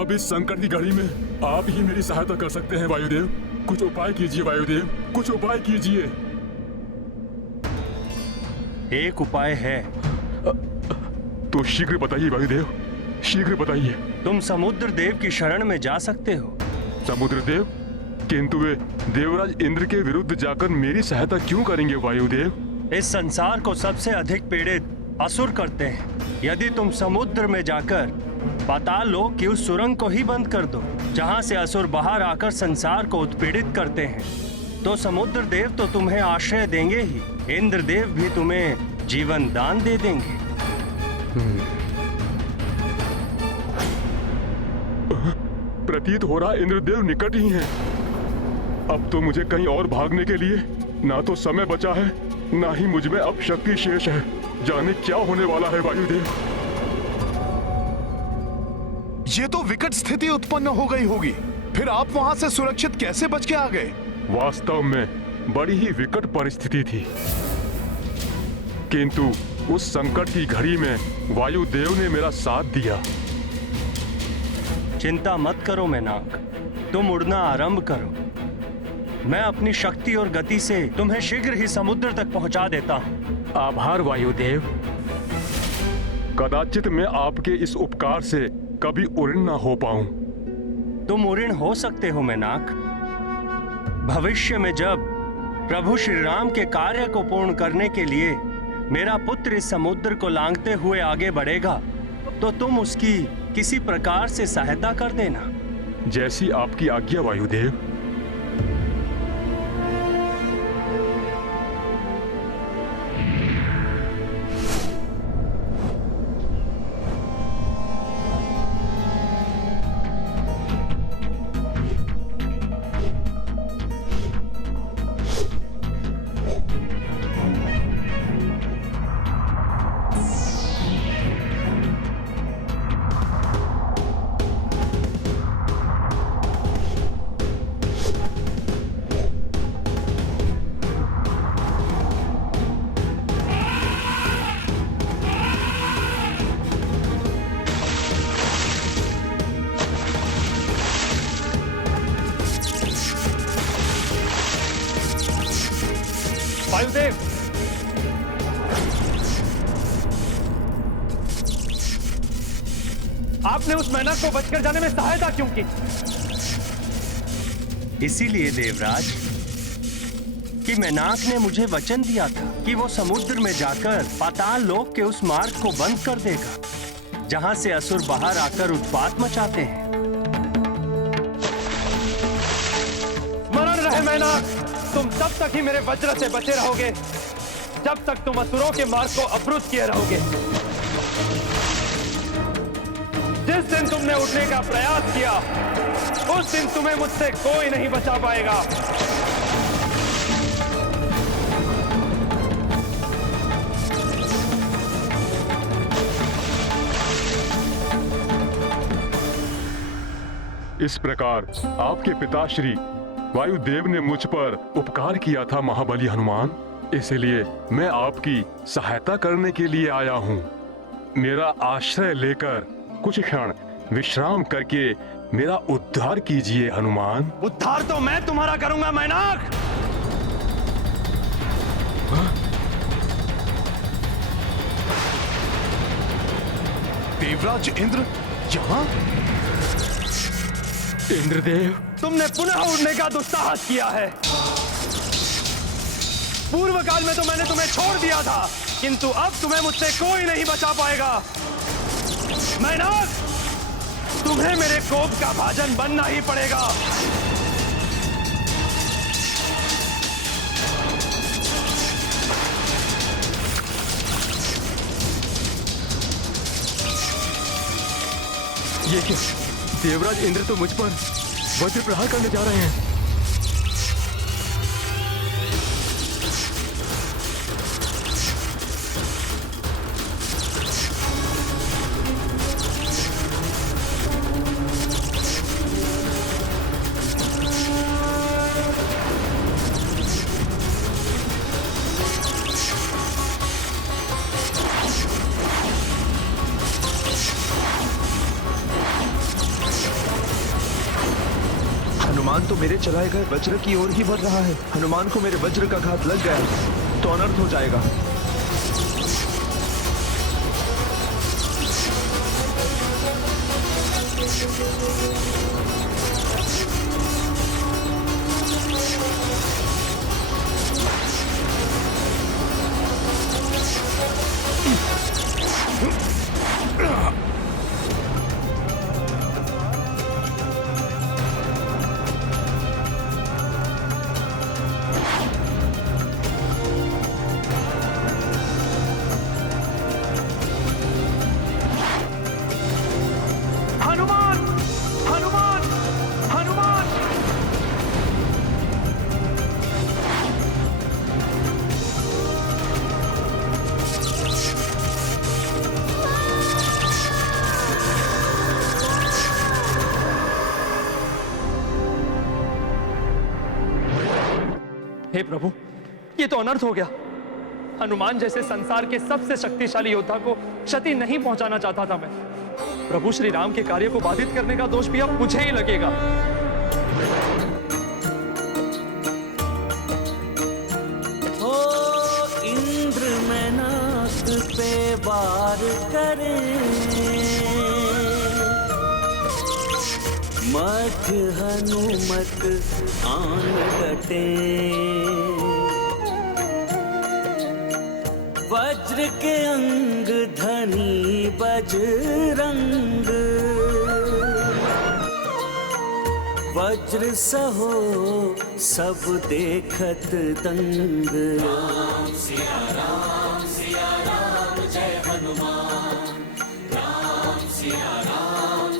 अब इस संकट की घड़ी में आप ही मेरी सहायता कर सकते हैं वायुदेव। कुछ उपाय कीजिए वायुदेव, कुछ उपाय कीजिए। एक उपाय है। तो शीघ्र बताइए वायुदेव, शीघ्र बताइए। तुम समुद्र देव की शरण में जा सकते हो। समुद्र देव? किंतु वे देवराज इंद्र के विरुद्ध जाकर मेरी सहायता क्यों करेंगे वायुदेव? इस संसार को सबसे अधिक पीड़ित असुर करते हैं। यदि तुम समुद्र में जाकर पाताल लोक की उस सुरंग को ही बंद कर दो जहां से असुर बाहर आकर संसार को उत्पीड़ित करते हैं, तो समुद्र देव तो तुम्हें आश्रय देंगे ही, इंद्र देव भी तुम्हें जीवन दान दे देंगे। प्रतीत हो रहा इंद्रदेव निकट ही हैं। अब तो मुझे कहीं और भागने के लिए ना तो समय बचा है, ना ही मुझ में अब शक्ति शेष है। जाने क्या होने वाला है वायुदेव। ये तो विकट स्थिति उत्पन्न हो गई होगी, फिर आप वहां से सुरक्षित कैसे बच के आ गए? वास्तव में बड़ी ही विकट परिस्थिति थी, किंतु उस संकट की घड़ी में वायुदेव ने मेरा साथ दिया। चिंता मत करो मैनाक, तुम उड़ना आरंभ करो। मैं अपनी शक्ति और गति से तुम्हें शीघ्र ही समुद्र तक पहुंचा देता हूं। आभार वायुदेव। कदाचित मैं आपके इस उपकार से कभी उड़न ना हो पाऊं। तुम उड़न हो सकते हो मैनाक। भविष्य में जब प्रभु श्री राम के कार्य को पूर्ण करने के लिए मेरा पुत्र इस समुद्र को लांघते हुए आगे बढ़ेगा, तो तुम उसकी किसी प्रकार से सहायता कर देना। जैसी आपकी आज्ञा वायुदेव। वायुदेव, आपने उस मैनाक को बचकर जाने में सहायता क्यों की? इसीलिए देवराज कि मैनाक ने मुझे वचन दिया था कि वो समुद्र में जाकर पाताल लोक के उस मार्ग को बंद कर देगा जहां से असुर बाहर आकर उत्पात मचाते हैं। स्मरण रहे मैनाक, तुम तब तक ही मेरे वज्र से बचे रहोगे जब तक तुम असुरों के मार्ग को अवरुद्ध किए रहोगे। जिस दिन तुमने उठने का प्रयास किया, उस दिन तुम्हें मुझसे कोई नहीं बचा पाएगा। इस प्रकार आपके पिताश्री वायुदेव ने मुझ पर उपकार किया था महाबली हनुमान, इसलिए मैं आपकी सहायता करने के लिए आया हूँ। मेरा आश्रय लेकर कुछ क्षण विश्राम करके मेरा उद्धार कीजिए हनुमान। उद्धार तो मैं तुम्हारा करूंगा मैनाक। देवराज इंद्र यहाँ? इंद्रदेव, तुमने पुनः उड़ने का दुस्साहस किया है। पूर्व काल में तो मैंने तुम्हें छोड़ दिया था, किंतु अब तुम्हें मुझसे कोई नहीं बचा पाएगा। मैनाक, तुम्हें मेरे कोप का भाजन बनना ही पड़ेगा। ये क्या? देवराज इंद्र तो मुझ पर वज्र प्रहार करने जा रहे हैं। तो मेरे चलाए गए वज्र की ओर ही बढ़ रहा है। हनुमान को मेरे वज्र का घात लग गया तो अनर्थ हो जाएगा। हनुमान, हनुमान, हनुमान। हे प्रभु, ये तो अनर्थ हो गया। हनुमान जैसे संसार के सबसे शक्तिशाली योद्धा को क्षति नहीं पहुंचाना चाहता था मैं। प्रभु श्री राम के कार्य को बाधित करने का दोष भी अब मुझे ही लगेगा। हो इंद्र में नाक पे वार करे, मध्य हनुमत आन डटे। वज्र के अंग धनी बजरंग, वज्र सहो सब देखत दंग। राम सिया राम जय हनुमान, राम सिया राम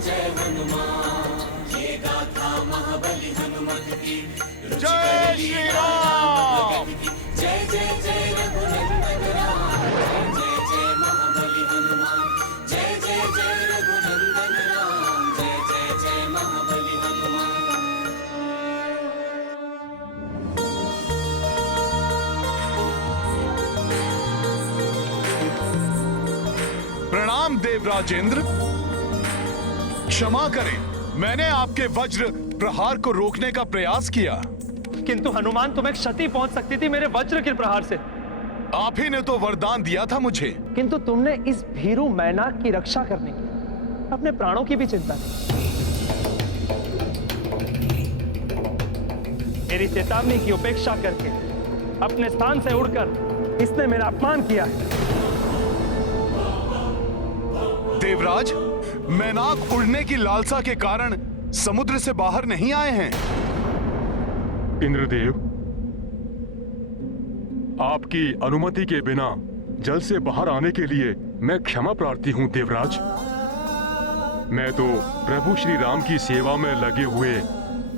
जय हनुमान। ये गाथा महाबली हनुमत की, जय श्री राम। जय जय जय रघुनंदन राम, जय जय महाबली हनुमान। जय जय जय रघुनंदन राम, जय जय जय महाबली हनुमान। प्रणाम देवराजेंद्र, क्षमा करें, मैंने आपके वज्र प्रहार को रोकने का प्रयास किया। किंतु हनुमान, तुम्हें क्षति पहुंच सकती थी मेरे वज्र के प्रहार से। आप ही ने तो वरदान दिया था मुझे। किंतु तुमने इस भीरू मैनाक की रक्षा करने की अपने प्राणों की भी चिंता की। मेरी चेतावनी की उपेक्षा करके अपने स्थान से उड़कर इसने मेरा अपमान किया है। देवराज, मैनाक उड़ने की लालसा के कारण समुद्र से बाहर नहीं आए हैं। इंद्रदेव, आपकी अनुमति के बिना जल से बाहर आने के लिए मैं क्षमा प्रार्थी हूं देवराज। मैं तो प्रभु श्री राम की सेवा में लगे हुए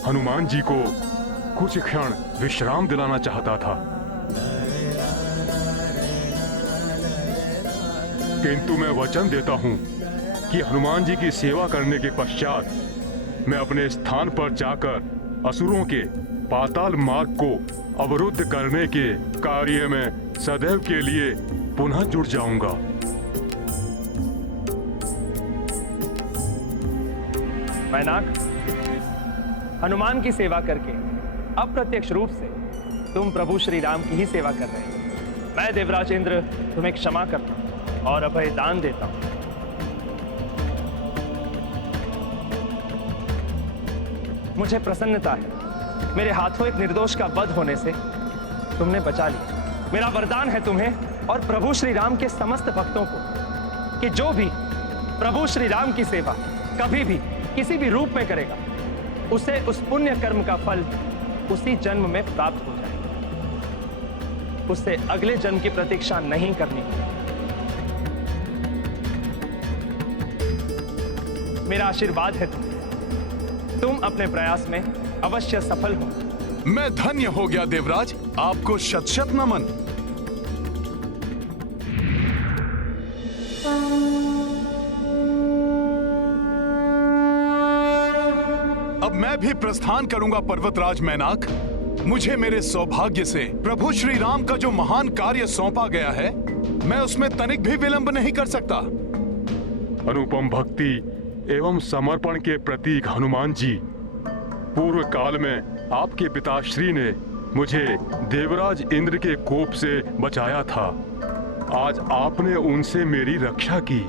हनुमान जी को कुछ क्षण विश्राम दिलाना चाहता था, किंतु मैं वचन देता हूं कि हनुमान जी की सेवा करने के पश्चात मैं अपने स्थान पर जाकर असुरों के पाताल मार्ग को अवरुद्ध करने के कार्य में सदैव के लिए पुनः जुट जाऊंगा। मैनाक, हनुमान की सेवा करके अप्रत्यक्ष रूप से तुम प्रभु श्री राम की ही सेवा कर रहे हो। मैं देवराजेंद्र तुम्हें क्षमा करता हूं और अभय दान देता हूं। मुझे प्रसन्नता है, मेरे हाथों एक निर्दोष का वध होने से तुमने बचा लिया। मेरा वरदान है तुम्हें और प्रभु श्री राम के समस्त भक्तों को कि जो भी प्रभु श्री राम की सेवा कभी भी किसी भी रूप में करेगा, उसे उस पुण्य कर्म का फल उसी जन्म में प्राप्त हो जाएगा। उससे अगले जन्म की प्रतीक्षा नहीं करनी। मेरा आशीर्वाद है तुम अपने प्रयास में अवश्य सफल हो। मैं धन्य हो गया देवराज, आपको शत शत नमन। अब मैं भी प्रस्थान करूंगा पर्वतराज मैनाक। मुझे मेरे सौभाग्य से प्रभु श्री राम का जो महान कार्य सौंपा गया है, मैं उसमें तनिक भी विलंब नहीं कर सकता। अनुपम भक्ति एवं समर्पण के प्रतीक हनुमान जी, पूर्व काल में आपके पिताश्री ने मुझे देवराज इंद्र के कोप से बचाया था। आज आपने उनसे मेरी रक्षा की।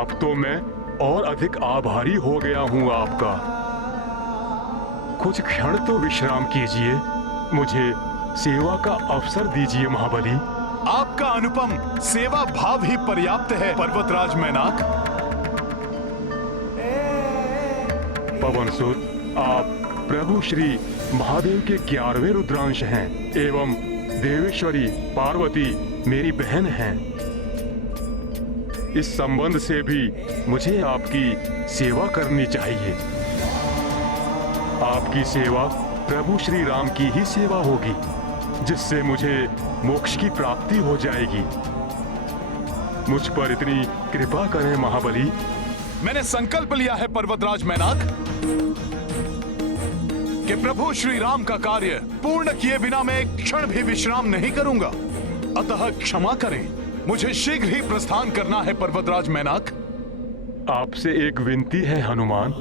अब तो मैं और अधिक आभारी हो गया हूं आपका। कुछ क्षण तो विश्राम कीजिए, मुझे सेवा का अवसर दीजिए महाबली। आपका अनुपम सेवा भाव ही पर्याप्त है पर्वतराज मैनाक। पवनसुत, आप प्रभु श्री महादेव के 11वें रुद्रांश हैं एवं देवेश्वरी पार्वती मेरी बहन हैं। इस संबंध से भी मुझे आपकी सेवा करनी चाहिए। आपकी सेवा प्रभु श्री राम की ही सेवा होगी, जिससे मुझे मोक्ष की प्राप्ति हो जाएगी। मुझ पर इतनी कृपा करें महाबली। मैंने संकल्प लिया है पर्वतराज मैनाक कि प्रभु श्री राम का कार्य पूर्ण किए बिना मैं एक क्षण भी विश्राम नहीं करूंगा। अतः क्षमा करें, मुझे शीघ्र ही प्रस्थान करना है पर्वतराज मैनाक। आपसे एक विनती है हनुमान।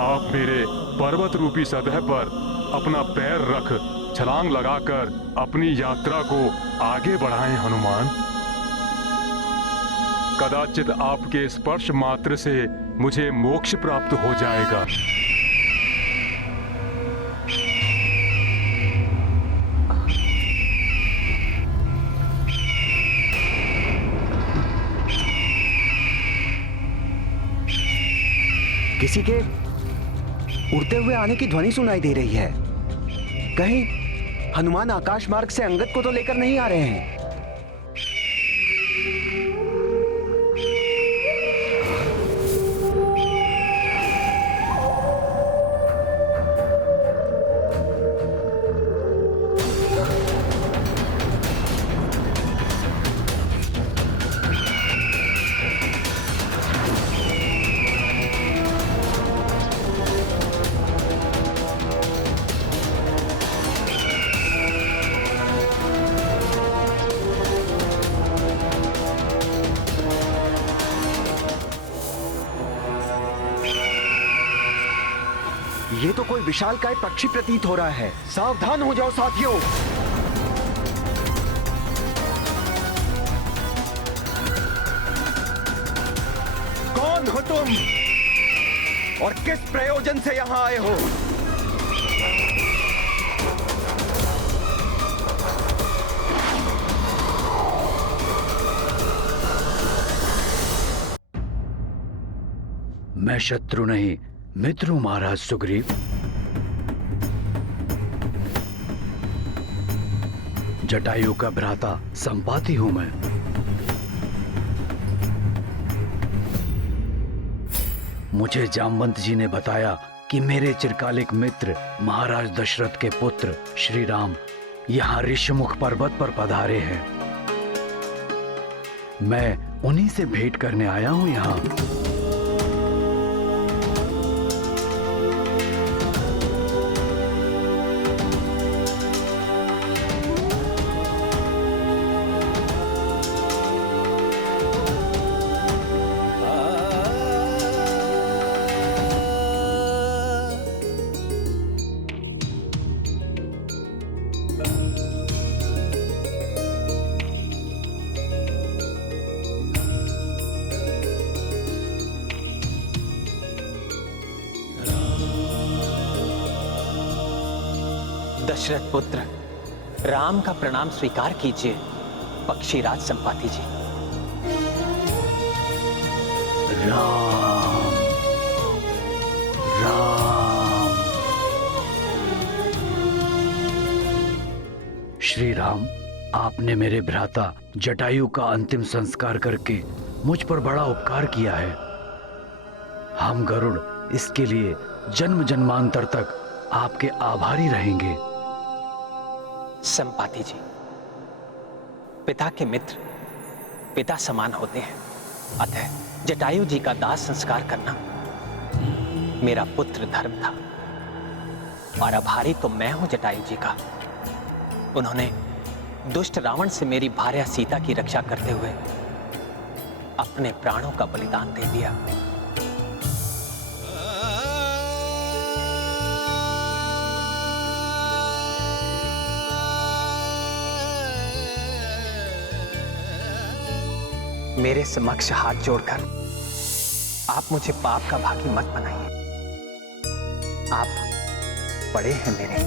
आप मेरे पर्वत रूपी सतह पर अपना पैर रख छलांग लगाकर अपनी यात्रा को आगे बढ़ाएं हनुमान। कदाचित आपके स्पर्श मात्र से मुझे मोक्ष प्राप्त हो जाएगा। किसी के उड़ते हुए आने की ध्वनि सुनाई दे रही है। कहीं हनुमान आकाश मार्ग से अंगद को तो लेकर नहीं आ रहे हैं। ये तो कोई विशालकाय पक्षी प्रतीत हो रहा है। सावधान हो जाओ साथियों। कौन हो तुम और किस प्रयोजन से यहां आए हो? मैं शत्रु नहीं मित्र हूं महाराज सुग्रीव। जटायु का भ्राता संपाति हूं मैं। मुझे जामवंत जी ने बताया कि मेरे चिरकालिक मित्र महाराज दशरथ के पुत्र श्री राम यहां ऋषमुख पर्वत पर पधारे हैं। मैं उन्हीं से भेंट करने आया हूं यहां। दशरथ पुत्र राम का प्रणाम स्वीकार कीजिए पक्षीराज संपाति जी। राम राम। श्री राम, आपने मेरे भ्राता जटायु का अंतिम संस्कार करके मुझ पर बड़ा उपकार किया है। हम गरुड़ इसके लिए जन्म जन्मांतर तक आपके आभारी रहेंगे। संपाति जी, पिता के मित्र पिता समान होते हैं, अतः जटायु जी का दाह संस्कार करना मेरा पुत्र धर्म था। और आभारी तो मैं हूं जटायु जी का। उन्होंने दुष्ट रावण से मेरी भार्या सीता की रक्षा करते हुए अपने प्राणों का बलिदान दे दिया। मेरे समक्ष हाथ जोड़कर आप मुझे पाप का भागी मत बनाइए। आप बड़े हैं मेरे।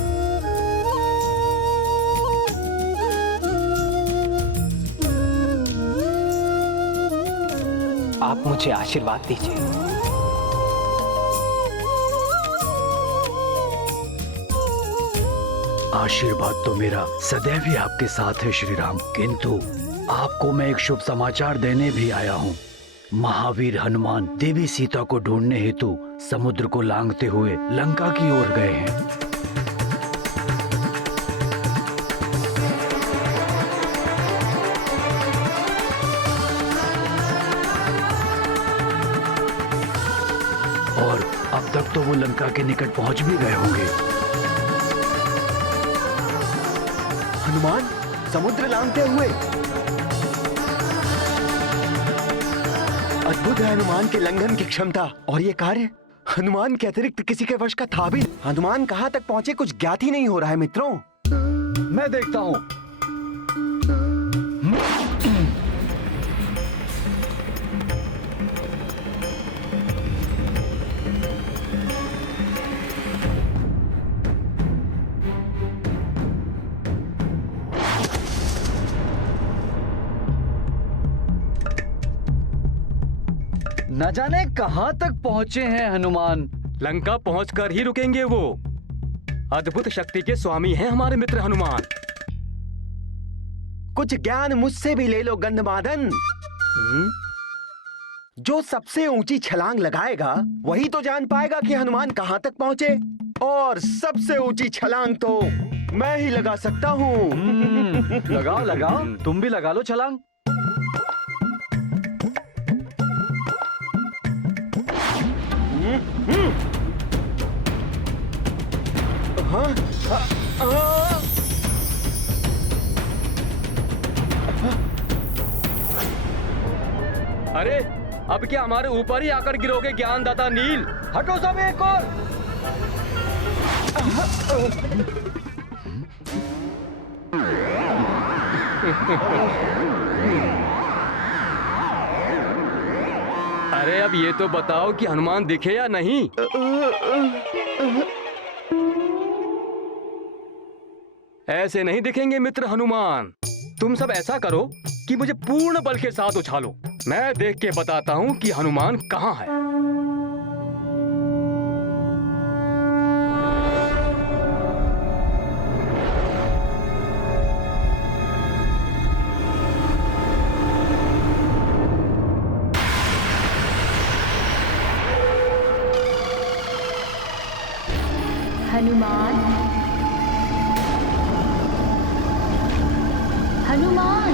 आप मुझे आशीर्वाद दीजिए। आशीर्वाद तो मेरा सदैव ही आपके साथ है श्री राम, किंतु आपको मैं एक शुभ समाचार देने भी आया हूँ। महावीर हनुमान देवी सीता को ढूंढने हेतु समुद्र को लांघते हुए लंका की ओर गए हैं। और अब तक तो वो लंका के निकट पहुंच भी गए होंगे। हनुमान समुद्र लांघते हुए। अद्भुत है हनुमान के लंघन की क्षमता, और ये कार्य हनुमान के अतिरिक्त किसी के वश का था भी। हनुमान कहां तक पहुंचे कुछ ज्ञात ही नहीं हो रहा है मित्रों। मैं देखता हूं। न जाने कहां तक पहुंचे हैं हनुमान। लंका पहुंचकर ही रुकेंगे वो। अद्भुत शक्ति के स्वामी हैं हमारे मित्र हनुमान। कुछ ज्ञान मुझसे भी ले लो गंधमादन। जो सबसे ऊंची छलांग लगाएगा वही तो जान पाएगा कि हनुमान कहां तक पहुंचे। और सबसे ऊंची छलांग तो मैं ही लगा सकता हूँ। लगाओ लगाओ, तुम भी लगा लो छलांग। अरे अब क्या हमारे ऊपर ही आकर गिरोगे ज्ञानदाता नील? हटो सब एक और। अरे अब ये तो बताओ कि हनुमान दिखे या नहीं? ऐसे नहीं दिखेंगे मित्र हनुमान। तुम सब ऐसा करो कि मुझे पूर्ण बल के साथ उछालो। मैं देख के बताता हूं कि हनुमान कहां है। हनुमान, हनुमान,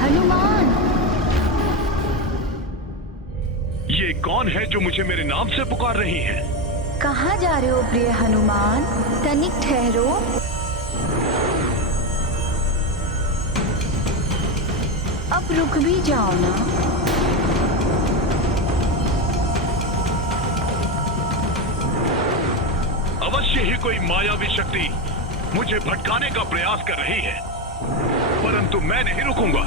हनुमान। ये कौन है जो मुझे मेरे नाम से पुकार रही है? कहाँ जा रहे हो प्रिय हनुमान? तनिक ठहरो। अब रुक भी जाओ ना। अवश्य ही कोई मायावी शक्ति मुझे भटकाने का प्रयास कर रही है, परंतु मैं नहीं रुकूंगा।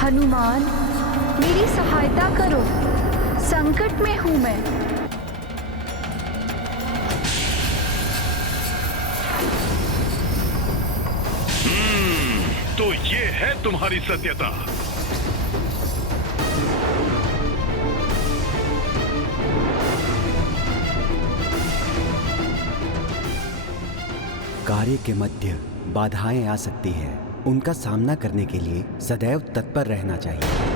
हनुमान, मेरी सहायता करो, संकट में हूं मैं। तो ये है तुम्हारी सत्यता। कार्य के मध्य बाधाएं आ सकती हैं, उनका सामना करने के लिए सदैव तत्पर रहना चाहिए।